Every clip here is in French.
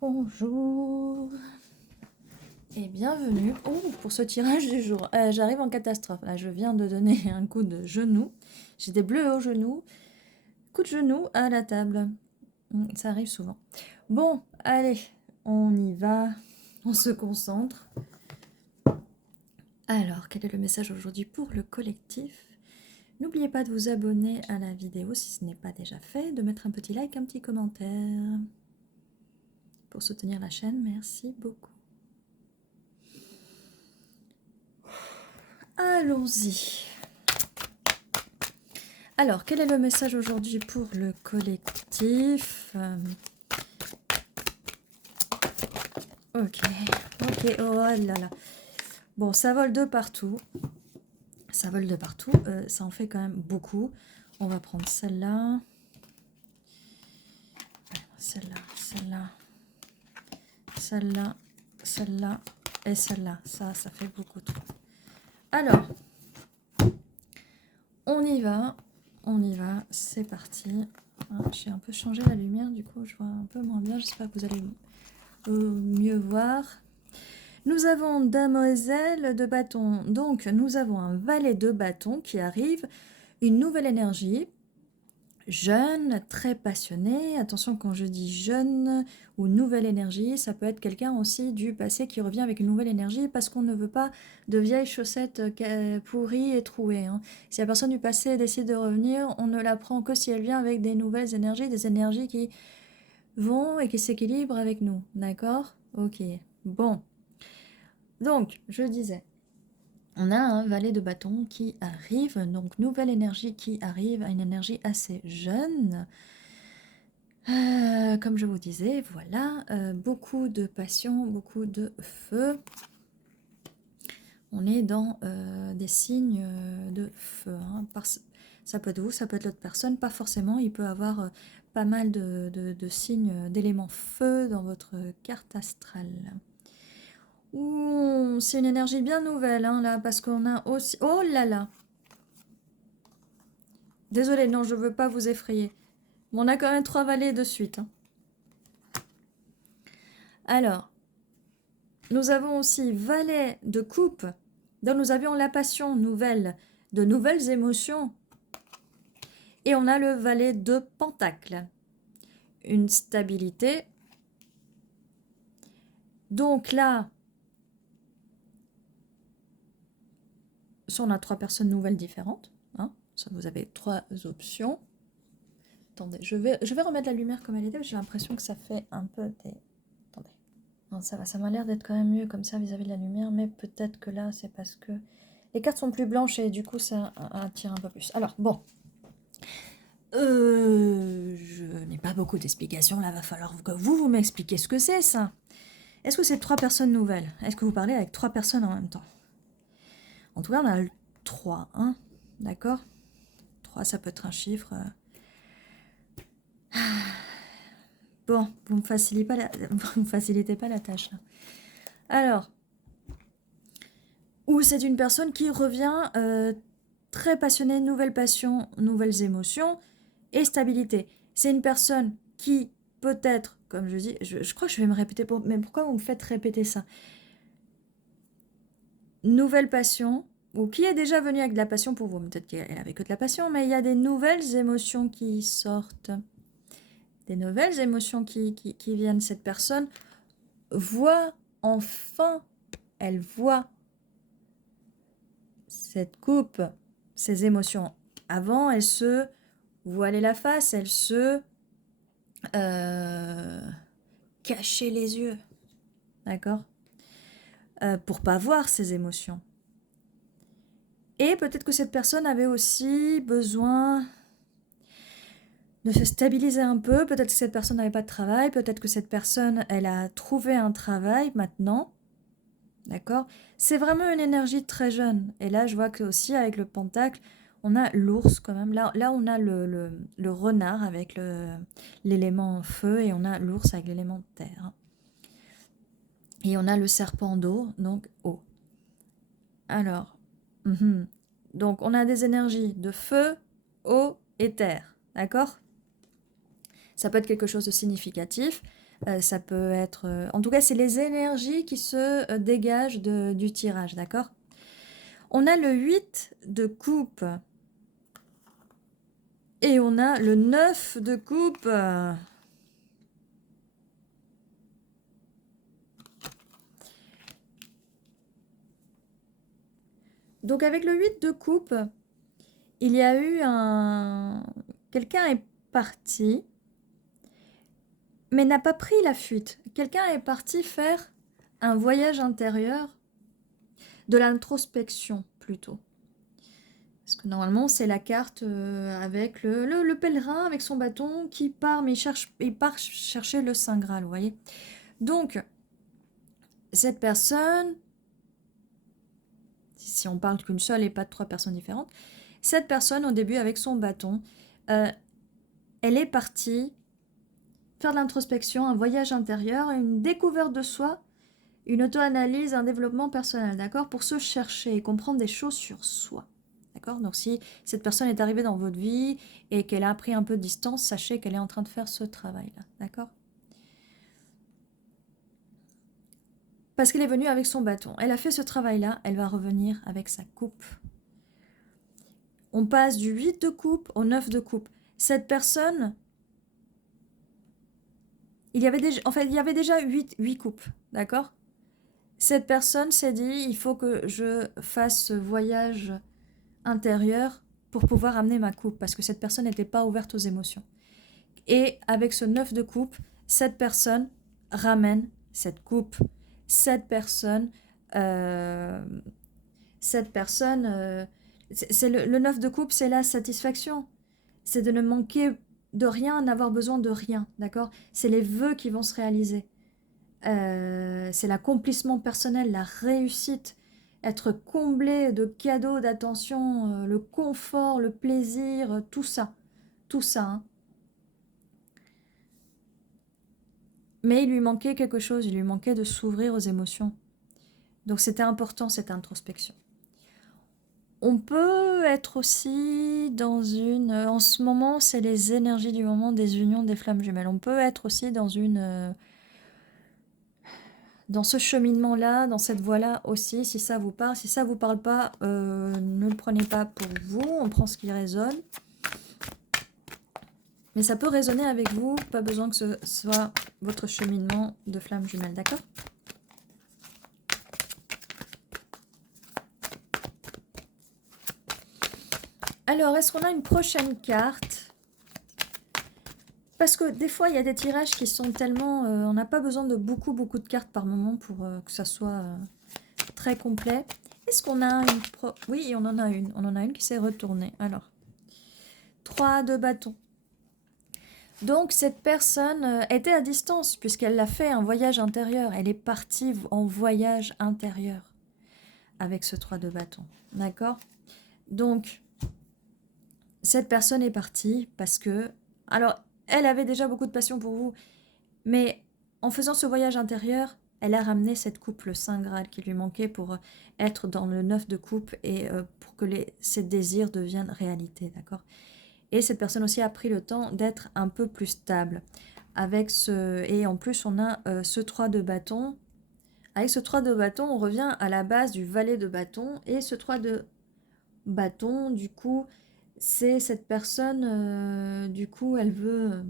Bonjour et bienvenue pour ce tirage du jour. J'arrive en catastrophe. Là, je viens de donner un coup de genou. J'ai des bleus au genou. Coup de genou à la table. Ça arrive souvent. Bon, allez, on y va. On se concentre. Alors, quel est le message aujourd'hui pour le collectif? N'oubliez pas de vous abonner à la vidéo si ce n'est pas déjà fait, de mettre un petit like, un petit commentaire. Pour soutenir la chaîne, merci beaucoup. Allons-y. Alors, quel est le message aujourd'hui pour le collectif? Ok, oh là là. Bon, ça vole de partout. Ça vole de partout. Ça en fait quand même beaucoup. On va prendre celle-là. Celle-là, celle-là. Celle-là, celle-là et celle-là. Ça fait beaucoup trop. Alors, on y va. On y va. C'est parti. J'ai un peu changé la lumière, du coup, je vois un peu moins bien. J'espère que vous allez mieux voir. Nous avons Demoiselle de bâton, donc nous avons un valet de bâton qui arrive, une nouvelle énergie, jeune, très passionné. Attention, quand je dis jeune ou nouvelle énergie, ça peut être quelqu'un aussi du passé qui revient avec une nouvelle énergie parce qu'on ne veut pas de vieilles chaussettes pourries et trouées. Si la personne du passé décide de revenir, on ne la prend que si elle vient avec des nouvelles énergies, des énergies qui vont et qui s'équilibrent avec nous. D'accord? Ok. Bon. Donc, je disais, on a un valet de bâton qui arrive, donc nouvelle énergie qui arrive, une énergie assez jeune. Comme je vous disais, voilà, beaucoup de passion, beaucoup de feu. On est dans des signes de feu. Ça peut être vous, ça peut être l'autre personne, pas forcément. Il peut avoir pas mal de signes d'éléments feu dans votre carte astrale. Ouh, c'est une énergie bien nouvelle, là, parce qu'on a aussi... Oh là là! Désolée, non, je veux pas vous effrayer. Mais on a quand même 3 valets de suite. Alors, nous avons aussi valet de coupe, dont nous avions la passion nouvelle, de nouvelles émotions. Et on a le valet de pentacle, une stabilité. Donc là, on a 3 personnes nouvelles différentes. Ça, vous avez 3 options. Attendez, je vais remettre la lumière comme elle était, j'ai l'impression que ça fait un peu des... Attendez. Non, ça va, ça m'a l'air d'être quand même mieux comme ça vis-à-vis de la lumière, mais peut-être que là, c'est parce que les cartes sont plus blanches et du coup, ça attire un peu plus. Alors, bon. Je n'ai pas beaucoup d'explications, là, va falloir que vous m'expliquiez ce que c'est, ça. Est-ce que c'est 3 personnes nouvelles? Est-ce que vous parlez avec 3 personnes en même temps? En tout cas, on a le 3, d'accord? 3, ça peut être un chiffre... Bon, vous me facilitez pas la tâche, là. Alors, ou c'est une personne qui revient très passionnée, nouvelle passion, nouvelles émotions et stabilité. C'est une personne qui peut-être, comme je dis, je crois que je vais me répéter, mais pourquoi vous me faites répéter ça? Nouvelle passion, ou qui est déjà venue avec de la passion pour vous, peut-être qu'elle avait que de la passion, mais il y a des nouvelles émotions qui sortent. Des nouvelles émotions qui viennent. Cette personne voit enfin, elle voit cette coupe, ces émotions. Avant, elle se voilait la face, elle se cachait les yeux, d'accord, pour pas voir ses émotions. Et peut-être que cette personne avait aussi besoin de se stabiliser un peu. Peut-être que cette personne n'avait pas de travail. Peut-être que cette personne, elle a trouvé un travail maintenant. D'accord? C'est vraiment une énergie très jeune. Et là, je vois que aussi avec le pentacle, on a l'ours quand même. Là, on a le renard avec l'élément feu et on a l'ours avec l'élément terre. Et on a le serpent d'eau, donc eau. Alors, donc on a des énergies de feu, eau et terre. D'accord? Ça peut être quelque chose de significatif. Ça peut être... en tout cas, c'est les énergies qui se dégagent du tirage, d'accord? On a le 8 de coupe. Et on a le 9 de coupe. Donc avec le 8 de coupe, il y a eu un... Quelqu'un est parti, mais n'a pas pris la fuite. Quelqu'un est parti faire un voyage intérieur, de l'introspection plutôt. Parce que normalement, c'est la carte avec le pèlerin, avec son bâton, qui part, mais il part chercher le Saint Graal, vous voyez. Donc, cette personne, si on parle qu'une seule et pas de 3 personnes différentes, cette personne, au début, avec son bâton, elle est partie faire de l'introspection, un voyage intérieur, une découverte de soi, une auto-analyse, un développement personnel, d'accord? Pour se chercher et comprendre des choses sur soi. D'accord? Donc si cette personne est arrivée dans votre vie et qu'elle a pris un peu de distance, sachez qu'elle est en train de faire ce travail-là. D'accord? Parce qu'elle est venue avec son bâton. Elle a fait ce travail-là, elle va revenir avec sa coupe. On passe du 8 de coupe au 9 de coupe. Cette personne, il y avait déjà 8 coupes. D'accord? Cette personne s'est dit, il faut que je fasse ce voyage intérieur pour pouvoir amener ma coupe, parce que cette personne n'était pas ouverte aux émotions. Et avec ce 9 de coupe, cette personne ramène cette coupe. Cette personne, c'est le 9 de coupe, c'est la satisfaction. C'est de ne manquer de rien, n'avoir besoin de rien, d'accord? C'est les vœux qui vont se réaliser. C'est l'accomplissement personnel, la réussite, être comblé de cadeaux, d'attention, le confort, le plaisir, tout ça. Tout ça. Hein. Mais il lui manquait quelque chose, il lui manquait de s'ouvrir aux émotions. Donc c'était important cette introspection. On peut être aussi dans une... En ce moment, c'est les énergies du moment des unions des flammes jumelles. On peut être aussi dans une... dans ce cheminement-là, dans cette voie-là aussi, si ça vous parle. Si ça vous parle pas, ne le prenez pas pour vous, on prend ce qui résonne. Mais ça peut résonner avec vous, pas besoin que ce soit votre cheminement de flammes jumelles, d'accord? Alors, est-ce qu'on a une prochaine carte? Parce que des fois, il y a des tirages qui sont tellement... on n'a pas besoin de beaucoup de cartes par moment pour que ça soit très complet. Est-ce qu'on a une... Oui, on en a une. On en a une qui s'est retournée. Alors, 3 de bâton. Donc, cette personne était à distance puisqu'elle a fait un voyage intérieur. Elle est partie en voyage intérieur avec ce 3 de bâton. D'accord? Donc, cette personne est partie parce que... Alors, elle avait déjà beaucoup de passion pour vous, mais en faisant ce voyage intérieur, elle a ramené cette coupe, le Saint Graal, qui lui manquait pour être dans le 9 de coupe et pour que ses désirs deviennent réalité, d'accord? Et cette personne aussi a pris le temps d'être un peu plus stable. Et en plus, on a ce 3 de bâton. Avec ce 3 de bâton, on revient à la base du valet de bâton. Et ce 3 de bâton, du coup, c'est cette personne, du coup, elle veut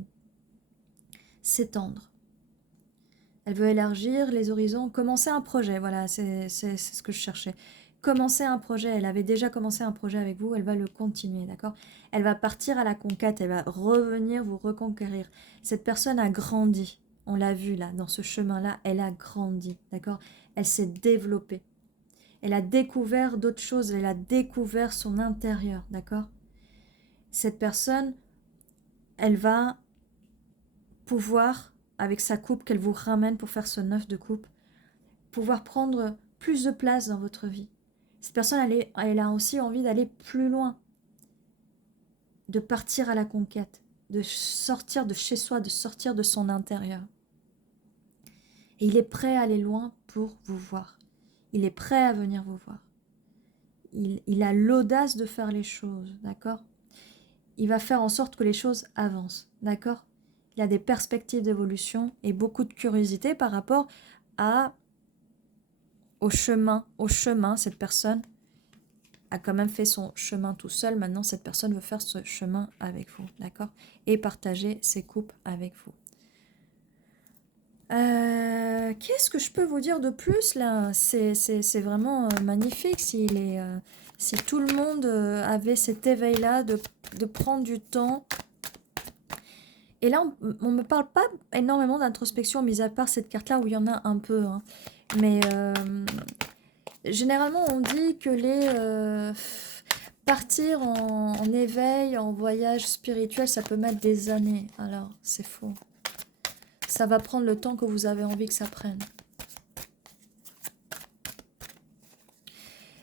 s'étendre. Elle veut élargir les horizons, commencer un projet, voilà, c'est ce que je cherchais. Commencer un projet, elle avait déjà commencé un projet avec vous, elle va le continuer, d'accord? Elle va partir à la conquête, elle va revenir vous reconquérir. Cette personne a grandi, on l'a vu là, dans ce chemin-là, elle a grandi, d'accord? Elle s'est développée. Elle a découvert d'autres choses, elle a découvert son intérieur, d'accord? Cette personne, elle va pouvoir, avec sa coupe qu'elle vous ramène pour faire ce 9 de coupe, pouvoir prendre plus de place dans votre vie. Cette personne, elle a aussi envie d'aller plus loin, de partir à la conquête, de sortir de chez soi, de sortir de son intérieur. Et il est prêt à aller loin pour vous voir. Il est prêt à venir vous voir. Il a l'audace de faire les choses, d'accord? Il va faire en sorte que les choses avancent, d'accord? il y a des perspectives d'évolution et beaucoup de curiosité par rapport au chemin. Cette personne a quand même fait son chemin tout seul. Maintenant, cette personne veut faire ce chemin avec vous, d'accord? Et partager ses coupes avec vous. Qu'est-ce que je peux vous dire de plus là? C'est vraiment magnifique si tout le monde avait cet éveil-là de prendre du temps. Et là, on ne me parle pas énormément d'introspection, mis à part cette carte-là où il y en a un peu. Hein. Mais généralement, on dit que partir en éveil, en voyage spirituel, ça peut mettre des années. Alors, c'est faux. Ça va prendre le temps que vous avez envie que ça prenne.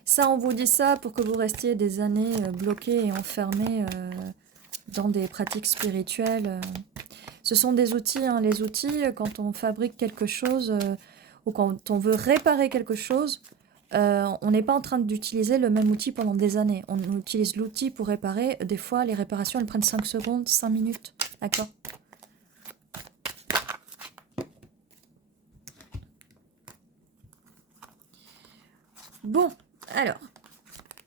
Ça, on vous dit ça pour que vous restiez des années bloqués et enfermés dans des pratiques spirituelles. Ce sont des outils. Hein. Les outils, quand on fabrique quelque chose ou quand on veut réparer quelque chose, on n'est pas en train d'utiliser le même outil pendant des années. On utilise l'outil pour réparer. Des fois, les réparations, elles prennent 5 secondes, 5 minutes. D'accord ? Bon, alors.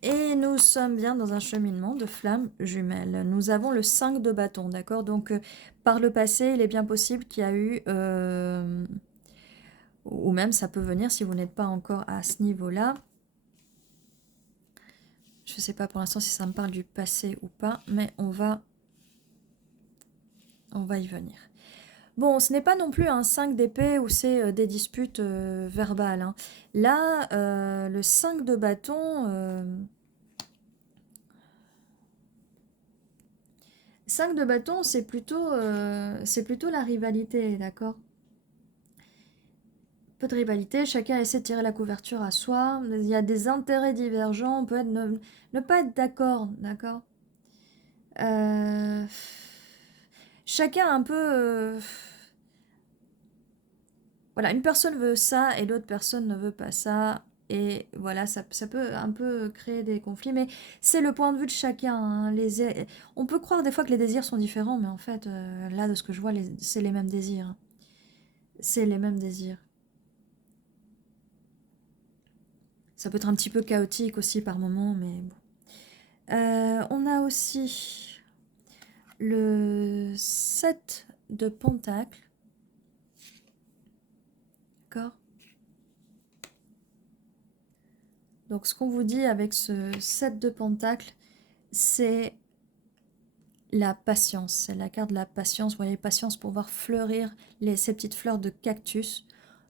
Et nous sommes bien dans un cheminement de flammes jumelles. Nous avons le 5 de bâton, d'accord? Donc, par le passé, il est bien possible qu'il y a eu... ou même, ça peut venir si vous n'êtes pas encore à ce niveau-là. Je ne sais pas pour l'instant si ça me parle du passé ou pas, mais on va y venir. Bon, ce n'est pas non plus un 5 d'épée où c'est des disputes verbales. Hein. Là, le 5 de bâton... 5 de bâton, c'est plutôt la rivalité, d'accord? Peu de rivalité, chacun essaie de tirer la couverture à soi. Il y a des intérêts divergents, on peut ne pas être d'accord, d'accord? Chacun un peu... voilà, une personne veut ça et l'autre personne ne veut pas ça. Et voilà, ça peut un peu créer des conflits, mais c'est le point de vue de chacun. Hein. On peut croire des fois que les désirs sont différents, mais en fait, là, de ce que je vois, c'est les mêmes désirs. Hein. C'est les mêmes désirs. Ça peut être un petit peu chaotique aussi par moments, mais bon. On a aussi le 7 de Pentacle. D'accord? Donc, ce qu'on vous dit avec ce 7 de Pentacle, c'est la patience. C'est la carte de la patience. Vous voyez, patience pour voir fleurir ces petites fleurs de cactus.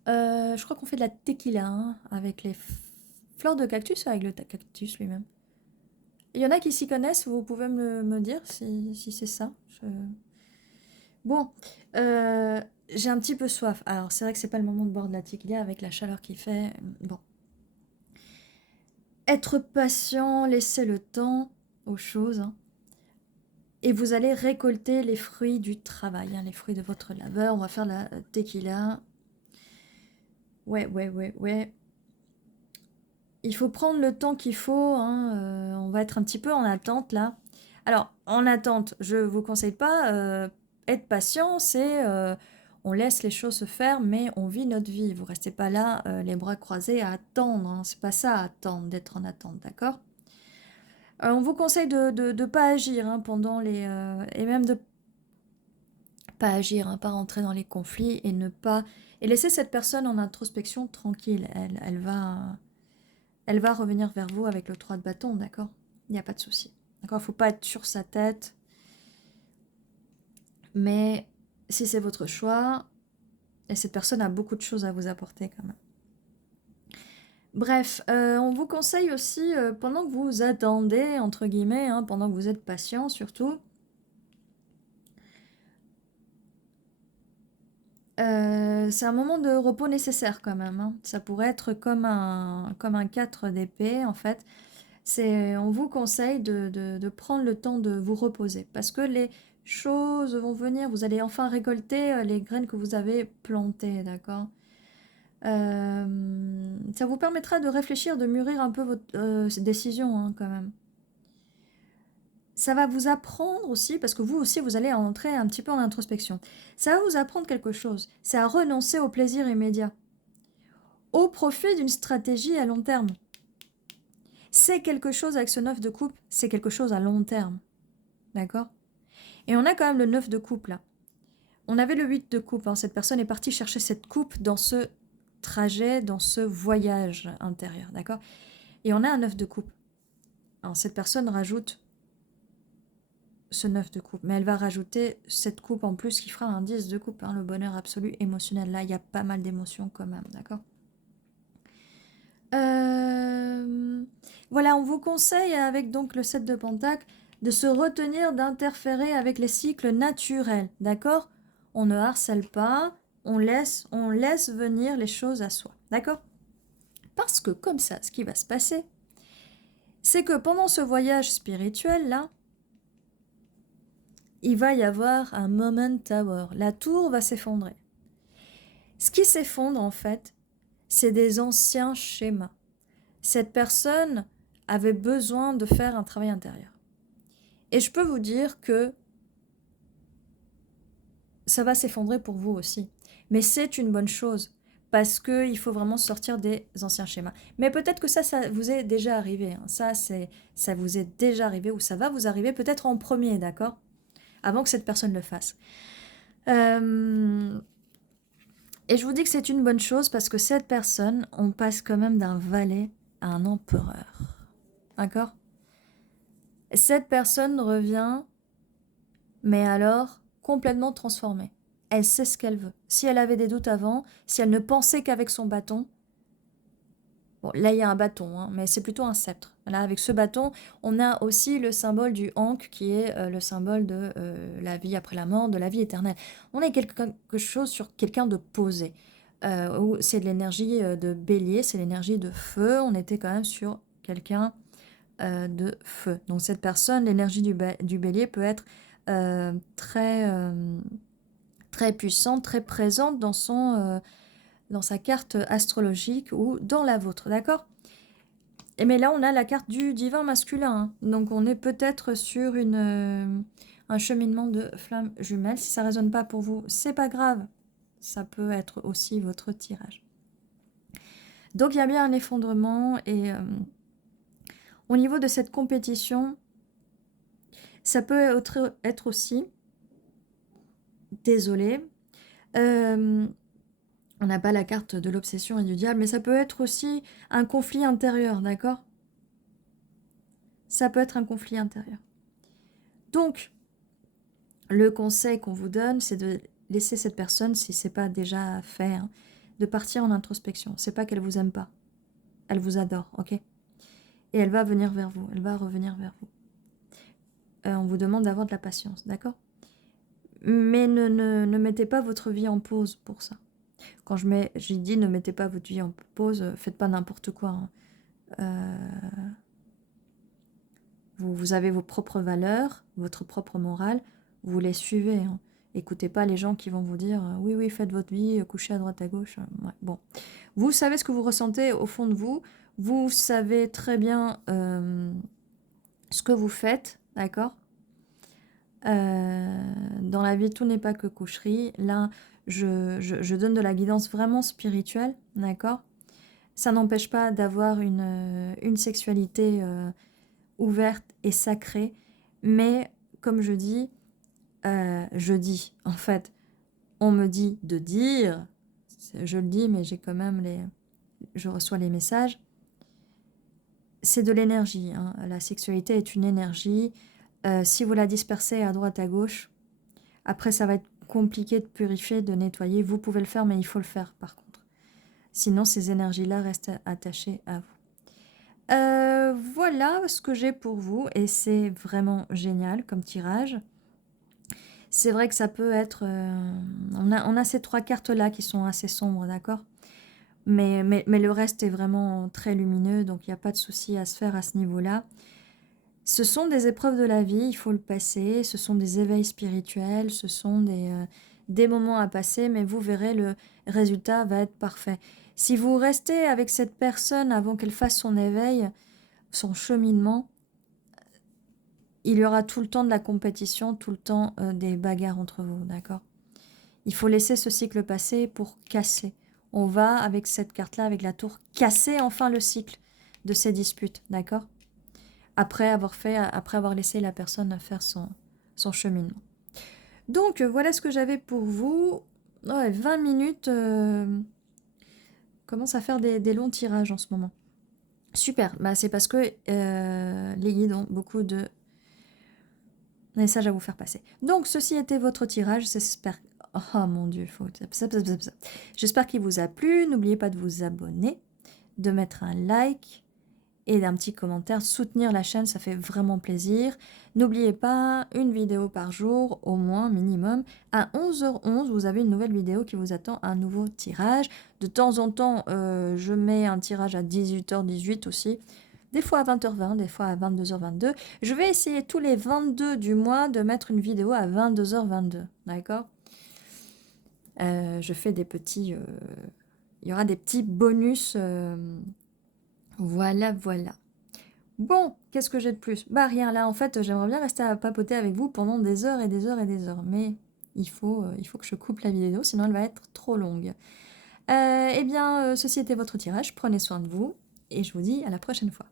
Je crois qu'on fait de la tequila hein, avec les fleurs de cactus ou avec le cactus lui-même. Il y en a qui s'y connaissent, vous pouvez me dire si c'est ça. Bon, j'ai un petit peu soif. Alors, c'est vrai que c'est pas le moment de boire de la tequila avec la chaleur qu'il fait. Bon. Être patient, laisser le temps aux choses. Hein. Et vous allez récolter les fruits du travail, hein, les fruits de votre labeur. On va faire la tequila. Ouais. Il faut prendre le temps qu'il faut. Hein, on va être un petit peu en attente là. Alors, en attente, je ne vous conseille pas être patient, c'est on laisse les choses se faire, mais on vit notre vie. Vous ne restez pas là, les bras croisés, à attendre. Hein. C'est pas ça, attendre, d'être en attente, d'accord? On vous conseille de ne pas agir hein, pendant les... et même de pas agir, hein, pas rentrer dans les conflits et ne pas... Et laisser cette personne en introspection tranquille. Elle va revenir vers vous avec le 3 de bâton, d'accord? Il n'y a pas de souci. D'accord? Il ne faut pas être sur sa tête. Mais si c'est votre choix, et cette personne a beaucoup de choses à vous apporter quand même. Bref, on vous conseille aussi, pendant que vous attendez, entre guillemets, hein, pendant que vous êtes patient surtout, c'est un moment de repos nécessaire quand même. Hein. Ça pourrait être comme un 4 d'épée en fait. On vous conseille de prendre le temps de vous reposer parce que les choses vont venir. Vous allez enfin récolter les graines que vous avez plantées, d'accord? Ça vous permettra de réfléchir, de mûrir un peu votre décision hein, quand même. ça va vous apprendre aussi, parce que vous aussi, vous allez entrer un petit peu en introspection. Ça va vous apprendre quelque chose. C'est à renoncer au plaisir immédiat, au profit d'une stratégie à long terme. C'est quelque chose avec ce 9 de coupe, c'est quelque chose à long terme. D'accord? Et on a quand même le 9 de coupe là. On avait le 8 de coupe. Hein. Cette personne est partie chercher cette coupe dans ce trajet, dans ce voyage intérieur. D'accord? Et on a un 9 de coupe. Alors cette personne rajoute ce 9 de coupe. Mais elle va rajouter cette coupe en plus qui fera un 10 de coupe. Hein, le bonheur absolu émotionnel. Là, il y a pas mal d'émotions quand même. D'accord? Voilà, on vous conseille avec donc le 7 de Pentacle de se retenir d'interférer avec les cycles naturels, d'accord? On ne harcèle pas, on laisse venir les choses à soi, d'accord? Parce que comme ça, ce qui va se passer, c'est que pendant ce voyage spirituel là, il va y avoir un moment tower. La tour va s'effondrer. Ce qui s'effondre en fait, c'est des anciens schémas. Cette personne avait besoin de faire un travail intérieur. Et je peux vous dire que ça va s'effondrer pour vous aussi. Mais c'est une bonne chose, parce qu'il faut vraiment sortir des anciens schémas. Mais peut-être que ça vous est déjà arrivé. Hein. Ça vous est déjà arrivé, ou ça va vous arriver peut-être en premier, d'accord? Avant que cette personne le fasse. Et je vous dis que c'est une bonne chose, parce que cette personne, on passe quand même d'un valet à un empereur. D'accord? Cette personne revient, mais alors complètement transformée. Elle sait ce qu'elle veut. Si elle avait des doutes avant, si elle ne pensait qu'avec son bâton, bon, là il y a un bâton, hein, mais c'est plutôt un sceptre. Là, avec ce bâton, on a aussi le symbole du Ankh, qui est le symbole de la vie après la mort, de la vie éternelle. On a quelque chose sur quelqu'un de posé. C'est de l'énergie de bélier, c'est l'énergie de feu. On était quand même sur quelqu'un de feu. Donc cette personne, l'énergie du bélier peut être très, très puissante, très présente dans sa carte astrologique ou dans la vôtre, d'accord? Mais là, on a la carte du divin masculin, hein. Donc on est peut-être sur un cheminement de flammes jumelles. Si ça ne résonne pas pour vous, c'est pas grave. Ça peut être aussi votre tirage. Donc il y a bien un effondrement, et au niveau de cette compétition, ça peut être aussi, désolé, on n'a pas la carte de l'obsession et du diable, mais ça peut être aussi un conflit intérieur, d'accord? Ça peut être un conflit intérieur. Donc, le conseil qu'on vous donne, c'est de laisser cette personne, si ce n'est pas déjà fait, hein, de partir en introspection. C'est pas qu'elle vous aime pas. Elle vous adore, ok? Et elle va venir vers vous, elle va revenir vers vous. On vous demande d'avoir de la patience, d'accord? Mais ne mettez pas votre vie en pause pour ça. Quand j'ai dit ne mettez pas votre vie en pause, faites pas n'importe quoi. Hein. Vous avez vos propres valeurs, votre propre morale, vous les suivez. Hein. Écoutez pas les gens qui vont vous dire oui, oui, faites votre vie, couchez à droite, à gauche. Ouais, bon. Vous savez ce que vous ressentez au fond de vous. Vous savez très bien ce que vous faites, d'accord? Dans la vie, tout n'est pas que coucherie. Là, je donne de la guidance vraiment spirituelle, d'accord? Ça n'empêche pas d'avoir une sexualité ouverte et sacrée, mais comme je dis, en fait, on me dit de dire, je le dis, mais j'ai quand même je reçois les messages, c'est de l'énergie, hein. La sexualité est une énergie. Si vous la dispersez à droite, à gauche, après ça va être compliqué de purifier, de nettoyer. Vous pouvez le faire, mais il faut le faire par contre. Sinon, ces énergies-là restent attachées à vous. Voilà ce que j'ai pour vous, et c'est vraiment génial comme tirage. C'est vrai que ça peut être... on a ces 3 cartes-là qui sont assez sombres, d'accord? Mais le reste est vraiment très lumineux, donc il n'y a pas de souci à se faire à ce niveau-là. Ce sont des épreuves de la vie, il faut le passer. Ce sont des éveils spirituels, ce sont des moments à passer, mais vous verrez, le résultat va être parfait. Si vous restez avec cette personne avant qu'elle fasse son éveil, son cheminement, il y aura tout le temps de la compétition, tout le temps des bagarres entre vous, d'accord? Il faut laisser ce cycle passer pour casser. On va, avec cette carte-là, avec la tour, casser enfin le cycle de ces disputes, d'accord? Après avoir laissé la personne faire son cheminement. Donc, voilà ce que j'avais pour vous. Ouais, 20 minutes, commence à faire des longs tirages en ce moment. Super, bah, c'est parce que les guides ont beaucoup de messages à vous faire passer. Donc, ceci était votre tirage, j'espère... Oh mon Dieu, j'espère qu'il vous a plu. N'oubliez pas de vous abonner, de mettre un like et d'un petit commentaire. Soutenir la chaîne, ça fait vraiment plaisir. N'oubliez pas, une vidéo par jour, au moins, minimum. À 11h11, vous avez une nouvelle vidéo qui vous attend, un nouveau tirage. De temps en temps, je mets un tirage à 18h18 aussi. Des fois à 20h20, des fois à 22h22. Je vais essayer tous les 22 du mois de mettre une vidéo à 22h22. D'accord? Je fais des petits... il y aura des petits bonus. Voilà, voilà. Bon, qu'est-ce que j'ai de plus? Bah rien, là en fait j'aimerais bien rester à papoter avec vous pendant des heures et des heures et des heures. Mais il faut que je coupe la vidéo, sinon elle va être trop longue. Eh bien, ceci était votre tirage, prenez soin de vous, et je vous dis à la prochaine fois.